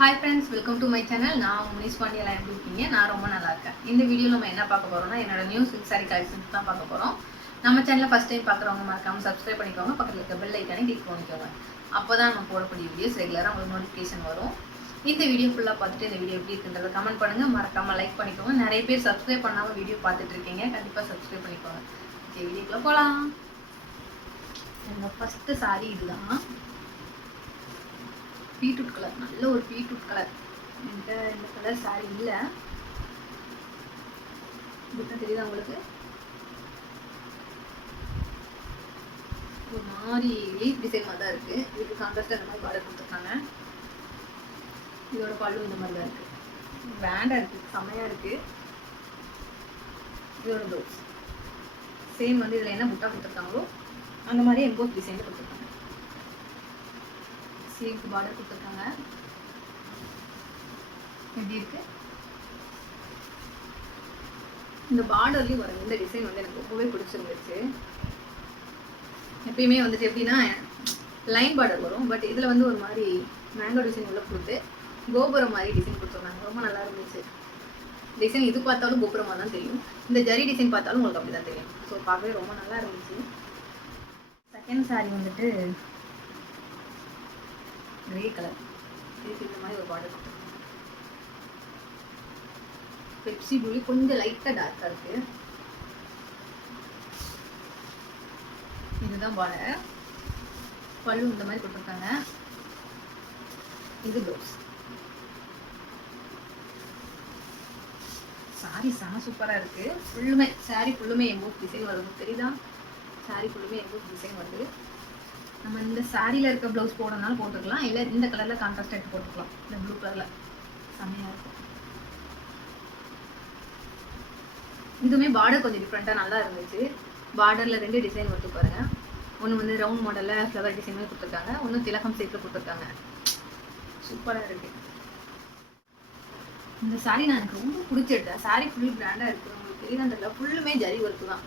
Hi friends, welcome to my channel. நான் உங்கள் முனிஸ் பாண்டியெல்லாம் எப்படி இருக்கீங்க? நான் ரொம்ப நல்லா இருக்கேன். இந்த வீடியோவில் நம்ம என்ன பார்க்க போகிறோம்னா, என்னோட நியூ சில்க் சாரி கலெக்ஷன்ஸ் தான் பார்க்க போகிறோம். நம்ம சேனலில் ஃபஸ்ட் டைம் பார்க்குறவங்க மறக்காமல் சப்ஸ்கிரைப் பண்ணிக்கோங்க. பக்கத்தில் இருக்க பெல் ஐக்கானே கிளிக் பண்ணிக்கோங்க. அப்போ தான் நம்ம போடக்கூடிய வீடியோஸ் ரெகுலராக உங்களுக்கு நோட்டிஃபிகேஷன் வரும். இந்த வீடியோ ஃபுல்லாக பார்த்துட்டு இந்த வீடியோ எப்படி இருக்குன்றதை கமெண்ட் பண்ணுங்கள். மறக்காமல் லைக் பண்ணிக்கோங்க. நிறைய பேர் சப்ஸ்கிரைப் பண்ணாமல் வீடியோ பார்த்துட்டு இருக்கீங்க. கண்டிப்பாக சப்ஸ்கிரைப் பண்ணிக்கோங்க. ஓகே, வீடியோக்குள்ளே போகலாம். என்னோட ஃபஸ்ட்டு சாரி இதுதான். பீட்ரூட் கலர், நல்ல ஒரு பீட்ரூட் கலர். இந்த கலர் சாரி இல்லை, இதுதான் தெரியுதா உங்களுக்கு? ஒரு மாதிரி லீஃப் டிசைன் மாதிரி தான் இருக்குது. இதுக்கு கான்ட்ராஸ்டாக இந்த மாதிரி பார்டர் கொடுத்துருக்காங்க. இதோட பல்லு இந்த மாதிரி தான் இருக்குது. கிராண்டாக இருக்குது, செம்மையாக இருக்குது. இதோட ப்ளவுஸ் சேம் வந்து இதில் என்ன புட்டா கொடுத்துருக்காங்களோ அந்த மாதிரியே எம்போஸ் டிசைனில் கொடுத்துருக்காங்க. ஸ்லீவ்க்கு பார்டர் கொடுத்துருக்காங்க. எப்படி இருக்கு? இந்த பார்டர்லேயும் வர இந்த டிசைன் வந்து எனக்கு ரொம்பவே பிடிச்சிருந்துச்சு. எப்பயுமே வந்துட்டு எப்படின்னா லைன் பார்டர் வரும், பட் இதில் வந்து ஒரு மாதிரி மேங்கோ டிசைன் உள்ள கொடுத்து கோபுரம் மாதிரி டிசைன் கொடுத்துருக்காங்க. ரொம்ப நல்லா இருந்துச்சு டிசைன். இது பார்த்தாலும் கோபுரமாக தான் தெரியும், இந்த ஜரி டிசைன் பார்த்தாலும் உங்களுக்கு அப்படி தான் தெரியும். ஸோ பார்க்கவே ரொம்ப நல்லா இருந்துச்சு. செகண்ட் சாரி வந்துட்டு கிரே கலர். இதுக்கு இந்த மாதிரி ஒரு பார்டர் கொடுத்துருக்காங்க. பெப்சி ப்ளூ கொஞ்சம் லைட்டாக டார்க்காக இருக்கு. இதுதான் பார்டர். பல்லு இந்த மாதிரி கொடுத்துருக்காங்க. இது ப்ளவுஸ். சாரி செம சூப்பராக இருக்கு. ஃபுல்லுமே சாரி ஃபுல்லுமே எம்போஸ் டிசைன் வருது, தெரியுதா? சாரி ஃபுல்லுமே எம்போஸ் டிசைன் வருது. நம்ம இந்த சாரியில் இருக்க ப்ளவுஸ் போடனாலும் போட்டுக்கலாம், இல்லை இந்த கலரில் கான்ட்ராஸ்ட் எடுத்து போட்டுக்கலாம். இந்த ப்ளூ கலரில் செம்மையாக இருக்கும். இதுவுமே பார்டர் கொஞ்சம் டிஃப்ரெண்ட்டாக நல்லா இருந்துச்சு. பார்டரில் 2 டிசைன் வந்து பாருங்க. ஒன்று வந்து ரவுண்ட் மாடலில் ஃப்ளவர் டிசைன் மாதிரி கொடுத்துருக்காங்க, ஒன்று திலகம் சேர்த்து கொடுத்துருக்காங்க. சூப்பராக இருக்குது இந்த சாரீ. நான் எனக்கு ரொம்ப பிடிச்சிட்டேன். சாரீ ஃபுல் பிராண்டாக இருக்குது. உங்களுக்கு தெரியுது, அந்த ஃபுல்லுமே ஜரி ஒர்க்கு தான்.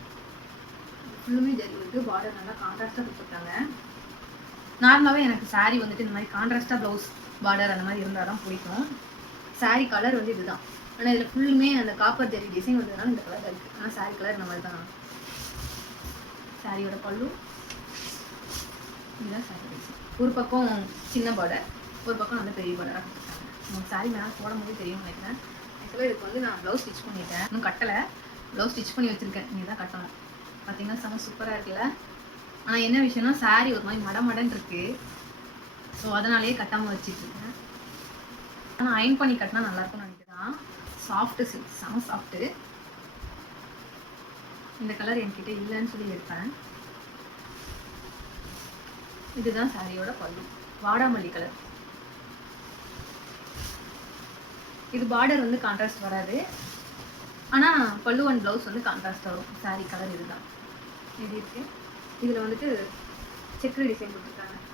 ஃபுல்லுமே ஜரி ஒர்க்கு. பார்டர் நல்லா கான்ட்ராஸ்ட்டாக கொடுத்துருக்காங்க. நார்மலாகவே எனக்கு சாரீ வந்துட்டு இந்த மாதிரி கான்ட்ராஸ்ட்டாக ப்ளவுஸ் பார்டர் அந்த மாதிரி இருந்தால் தான் பிடிக்கும். சாரீ கலர் வந்து இதுதான், ஆனால் இதில் ஃபுல்லுமே அந்த காப்பர் ஜரி டிசைன் வந்ததுனால இந்த கலர் இருக்குது. ஆனால் சாரீ கலர் இந்த மாதிரி தான். சாரியோட பல்லு இதுதான். சாரீ டிசைன் ஒரு பக்கம் சின்ன பார்டர், ஒரு பக்கம் நல்ல பெரிய பார்டராக கொடுத்துருக்காங்க. உங்களுக்கு சாரீ மேலே போடும் போதே தெரியும்னு நினைக்கிறேன். ஆக்சுவலாக இதுக்கு வந்து நான் ப்ளவுஸ் ஸ்டிச் பண்ணிட்டேன், இன்னும் கட்டலை. ப்ளவுஸ் ஸ்டிச் பண்ணி வச்சுருக்கேன், நீங்கள் தான் கட்டணும். பார்த்தீங்கன்னா செம சூப்பராக இருக்குல்ல? ஆனால் என்ன விஷயம்னா சாரீ ஒரு மாதிரி மடமடன்னு இருக்குது. ஸோ அதனாலேயே கட்டாமல் வச்சுட்ருக்கேன். ஆனால் அயன் பண்ணி கட்டினா நல்லாயிருக்கும்னு நினைக்கிறேன். சாஃப்ட்டு சில்க், செம சாஃப்ட்டு. இந்த கலர் என்கிட்ட இல்லைன்னு சொல்லி எடுப்பேன். இதுதான் சாரியோட பல்லு, வாடாமல்லி கலர். இது பார்டர் வந்து கான்ட்ராஸ்ட் வராது, ஆனால் பல்லு அண்ட் ப்ளவுஸ் வந்து கான்ட்ராஸ்ட் வரும். சாரி கலர் இதுதான். இது இருக்கு. இதில் வந்துட்டு செக்குடு டிசைன்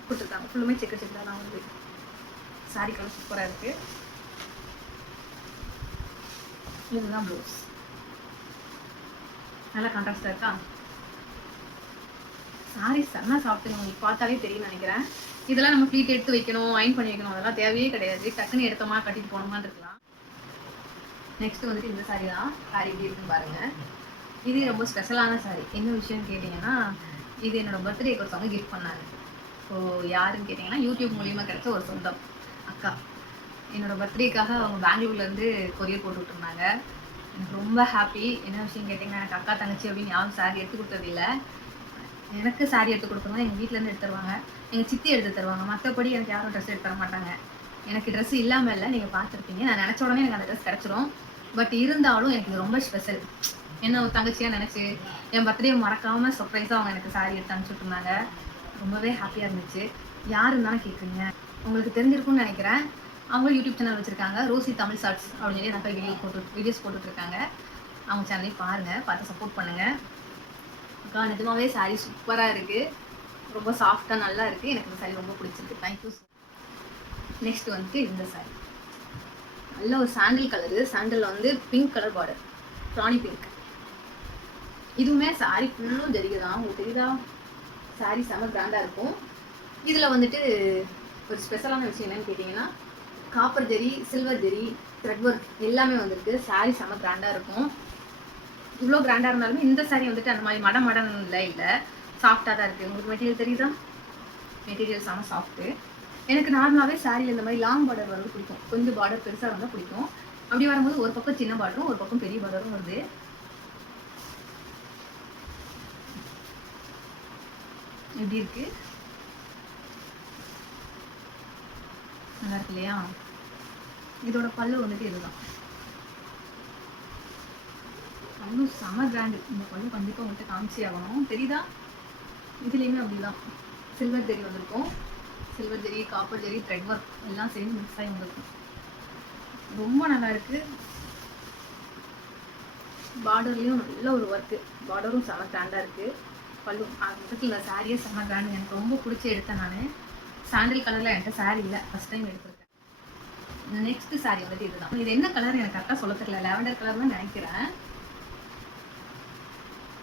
கொடுத்துருக்காங்க. ஃபுல்லுமே செக்கு தான் வந்து. சாரி கலர் சூப்பராக இருக்குது. இதுதான் ப்ளவுஸ். நல்லா கான்ட்ராஸ்டாக இருக்கா? சாரி செம்ம சாஃப்ட்டுங்க. உங்களுக்கு பார்த்தாலே தெரியும்னு நினைக்கிறேன். இதெல்லாம் நம்ம ப்ளீட் எடுத்து வைக்கணும், அயன் பண்ணி வைக்கணும், அதெல்லாம் தேவையே கிடையாது. டக்குன்னு எடுத்தோமா கட்டிட்டு போனோமான்னு இருக்கலாம். நெக்ஸ்ட் வந்துட்டு இந்த சாரி தான். சாரி எப்படி இருக்குன்னு பாருங்கள். இது ரொம்ப ஸ்பெஷலான சாரி. என்ன விஷயம்னு கேட்டிங்கன்னா, இது என்னோடய பர்த்டேக்கு ஒருத்தவங்க கிஃப்ட் பண்ணாங்க. ஸோ யாருன்னு கேட்டிங்கன்னா, யூடியூப் மூலியமாக கிடைச்ச ஒரு சொந்தம் அக்கா. என்னோடய பர்த்டேக்காக அவங்க பெங்களூர்லேருந்து கொரியர் போட்டு விட்டுருந்தாங்க. எனக்கு ரொம்ப ஹாப்பி. என்ன விஷயம் கேட்டிங்கன்னா, எனக்கு அக்கா தங்கச்சி அப்படின்னு யாரும் சாரி எடுத்து கொடுத்ததில்லை. எனக்கு சாரி எடுத்து கொடுக்கணும் எங்கள் வீட்டிலேருந்து எடுத்து தருவாங்க, எங்கள் சித்தி எடுத்து தருவாங்க. மற்றபடி எனக்கு யாரும் ட்ரெஸ் எடுத்து தர மாட்டாங்க. எனக்கு ட்ரெஸ் இல்லாமல் இல்லை, நீங்கள் பார்த்துருப்பீங்க. நான் நினச்ச உடனே எனக்கு அந்த ட்ரெஸ் கிடச்சிரும். பட் இருந்தாலும் எனக்கு இது ரொம்ப ஸ்பெஷல். என்ன ஒரு தங்கச்சியாக நினச்சி என் பர்த்டே மறக்காமல் சர்ப்ரைஸாக அவங்க எனக்கு சாரி எடுத்து அனுப்பிச்சுட்ருந்தாங்க. ரொம்பவே ஹாப்பியாக இருந்துச்சு. யார் இருந்தாலும் கேட்குறீங்க, உங்களுக்கு தெரிஞ்சிருக்கும்னு நினைக்கிறேன். அவங்க யூடியூப் சேனல் வச்சுருக்காங்க, ரோசி தமிழ் ஷார்ட்ஸ் அப்படின்னு சொல்லி எனக்கு வீடியோஸ் போட்டுட்ருக்காங்க. அவங்க சேனலையும் பாருங்கள், பார்த்து சப்போர்ட் பண்ணுங்கள். அக்கா நிஜமாவே சாரீ சூப்பராக இருக்குது, ரொம்ப சாஃப்டாக நல்லா இருக்குது. எனக்கு இந்த சாரீ ரொம்ப பிடிச்சிருக்கு. தேங்க்யூ. நெக்ஸ்ட் வந்துட்டு இந்த சாரீ நல்ல ஒரு சாண்டில் கலரு. சாண்டில் வந்து பிங்க் கலர் பார்டர், ராணி பிங்க். இதுவுமே சாரீ ஃபுல்லும் ஜரிகை தான். உங்களுக்கு தெரியுதா? சாரீ செம கிராண்டாக இருக்கும். இதில் வந்துட்டு ஒரு ஸ்பெஷலான விஷயம் என்னன்னு கேட்டிங்கன்னா, காப்பர் ஜெரி, சில்வர் ஜெரி, த்ரெட் ஒர்க் எல்லாமே வந்திருக்கு. சாரீ செம்ம கிராண்டாக இருக்கும். இவ்வளோ கிராண்டாக இருந்தாலுமே இந்த சாரீ வந்துட்டு அந்த மாதிரி மடன் இல்லை சாஃப்டாக தான் இருக்குது. உங்களுக்கு மெட்டீரியல் தெரியுதா? மெட்டீரியல் செம்ம சாஃப்ட்டு. எனக்கு நார்மலாகவே சாரியில் இந்த மாதிரி லாங் பார்டர் வந்து பிடிக்கும். கொஞ்சம் பார்டர் பெருசாக இருந்தால் பிடிக்கும். அப்படி வரும்போது ஒரு பக்கம் சின்ன பார்டரும் ஒரு பக்கம் பெரிய பார்டரும் வருது. எப்படி இருக்கு? நல்லா இருக்கு இல்லையா? இதோட பல்லு வந்துட்டு இதுதான். பல்லு செம கிராண்டு. இந்த பல்லு கண்டிப்பாக வந்துட்டு காமிச்சி ஆகணும். தெரியுதா? இதுலேயுமே அப்படிதான் சில்வர் ஜெரி வந்திருக்கும். சில்வர் ஜெரி, காப்பர் ஜெரி, த்ரெட் ஒர்க் எல்லாம் சேர்ந்து மிக்ஸ் ஆகி வந்திருக்கும். ரொம்ப நல்லா இருக்கு. பார்டர்லேயும் நல்ல ஒரு ஒர்க்கு. பார்டரும் செம கிராண்டாக இருக்குது. பல்லு மொத்தத்தில் இந்த சாரியே செம கிராண்டு. எனக்கு ரொம்ப பிடிச்சி எடுத்தேன் நான். சாண்டில் கலரில் என்கிட்ட சாரீ இல்லை, ஃபஸ்ட் டைம் எடுத்திருக்கேன். நெக்ஸ்ட் சாரீ வந்துட்டு இதுதான். இது என்ன கலர் எனக்கு கரெக்டாக சொல்ல தெரியல. லாவெண்டர் கலர் தான் நினைக்கிறேன்.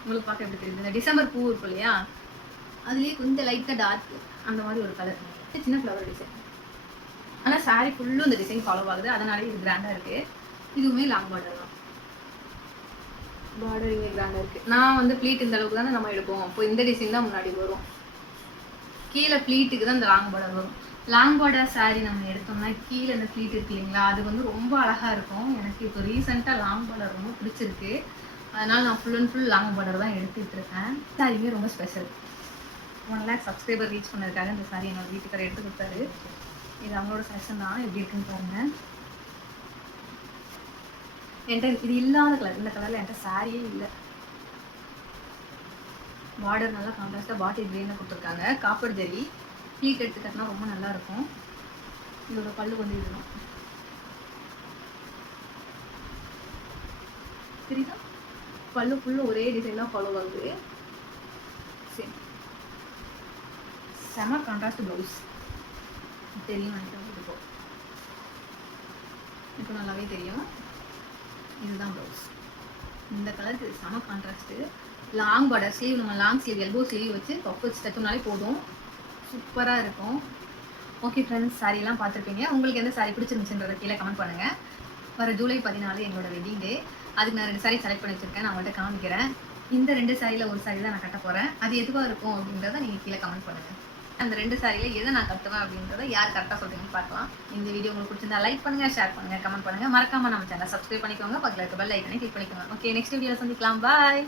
உங்களுக்கு பார்க்க எப்படி தெரியுது? இந்த டிசம்பர் பூ இருக்கும் இல்லையா, அதுலேயே கொஞ்சம் லைட்டாக டார்க் அந்த மாதிரி ஒரு கலர். சின்ன ஃப்ளவர் டிசைன். ஆனால் சாரீ ஃபுல்லும் இந்த டிசைன் ஃபாலோ ஆகுது. அதனாலே இது கிராண்டாக இருக்குது. இதுவுமே லாங் பார்டர் தான். பார்டர் இங்கே கிராண்டாக இருக்குது. நான் வந்து ப்ளீட் இந்த அளவுக்கு தானே நம்ம எடுப்போம். இப்போ இந்த டிசைன் தான் முன்னாடி வரும். கீழே ப்ளீட்டுக்கு தான் இந்த லாங் பார்டர் வரும். லாங் பார்டர் சாரீ நம்ம எடுத்தோம்னா கீழே இந்த ப்ளீட் இருக்கு இல்லைங்களா, அது வந்து ரொம்ப அழகாக இருக்கும். எனக்கு இப்போ ரீசெண்டாக லாங் பார்டர் ரொம்ப பிடிச்சிருக்கு. அதனால் நான் full and full long border தான் எடுத்துகிட்டு இருக்கேன். சாரியுமே ரொம்ப ஸ்பெஷல். 1 lakh சப்ஸ்கிரைபர் ரீச் பண்ணதுக்காக இந்த சாரீ என்னோட வீட்டுக்கார எடுத்து கொடுத்தாரு. இது அவங்களோட செக்ஷன் தான். எப்படி இருக்குன்னு பாருங்கள். என்கிட்ட இது இல்லாத கலர். இந்த கலரில் என்கிட்ட சாரியே இல்லை. பார்டர் நல்லா கான்ட்ராஸ்டாக பாட்டில் கிரீனில் கொடுத்துருக்காங்க. காப்பர் ஜெரி ப்ளீட் எடுத்துக்கிட்டோம்னா ரொம்ப நல்லாயிருக்கும். இதோட பல்லு வந்து இதுதான். தெரியுதா? பல்லு ஃபுல்லும் ஒரே டிசைன் தான் ஃபாலோ ஆகுது. சரி, செம கான்ட்ராஸ்ட் ப்ளவுஸ். தெரியும் நினைக்கிறேன். இப்போ நல்லாவே தெரியும். இதுதான் ப்ளவுஸ். இந்த கலருக்கு செம கான்ட்ராஸ்ட்டு. லாங் பார்டர் ஸ்லீவ், நம்ம லாங் ஸ்லீவ் எல்போ ஸ்லீவ் வச்சு பஃப் வச்சு தைச்சோம்னாலே போதும். சூப்பராக இருக்கும். ஓகே ஃப்ரெண்ட்ஸ், சாரீலாம் பார்த்துருப்பீங்க. உங்களுக்கு எந்த சாரீ பிடிச்சிருந்துச்சுன்றதை கீழே கமெண்ட் பண்ணுங்கள். வர ஜூலை 14 என்னோட வெட்டிங் டே. அதுக்கு நான் 2 சாரீ செலக்ட் பண்ணி வச்சுருக்கேன். நான் உங்கள்கிட்ட காமிக்கிறேன். இந்த 2 சாரியில் ஒரு சாரீ தான் நான் கட்ட போகிறேன். அது எதுவாக இருக்கும் அப்படின்றத நீங்கள் கீழே கமெண்ட் பண்ணுங்கள். அந்த 2 சாரியில் எதை நான் கட்டுவேன் அப்படின்றத யார் கரெக்டாக சொல்கிறீங்கன்னு பார்க்கலாம். இந்த வீடியோ உங்களுக்கு பிடிச்சிருந்தா லைக் பண்ணுங்கள், ஷேர் பண்ணுங்கள், கமெண்ட் பண்ணுங்கள். மறக்காமல் நம்ம சேனலை சப்ஸ்கிரைப் பண்ணிக்கோங்க. பக்கத்தில் இருக்க பெல் ஐக்கனை கிளிக் பண்ணிக்கோங்க. ஓகே, நெக்ஸ்ட் வீடியோவில் சந்திக்கலாம். பாய்.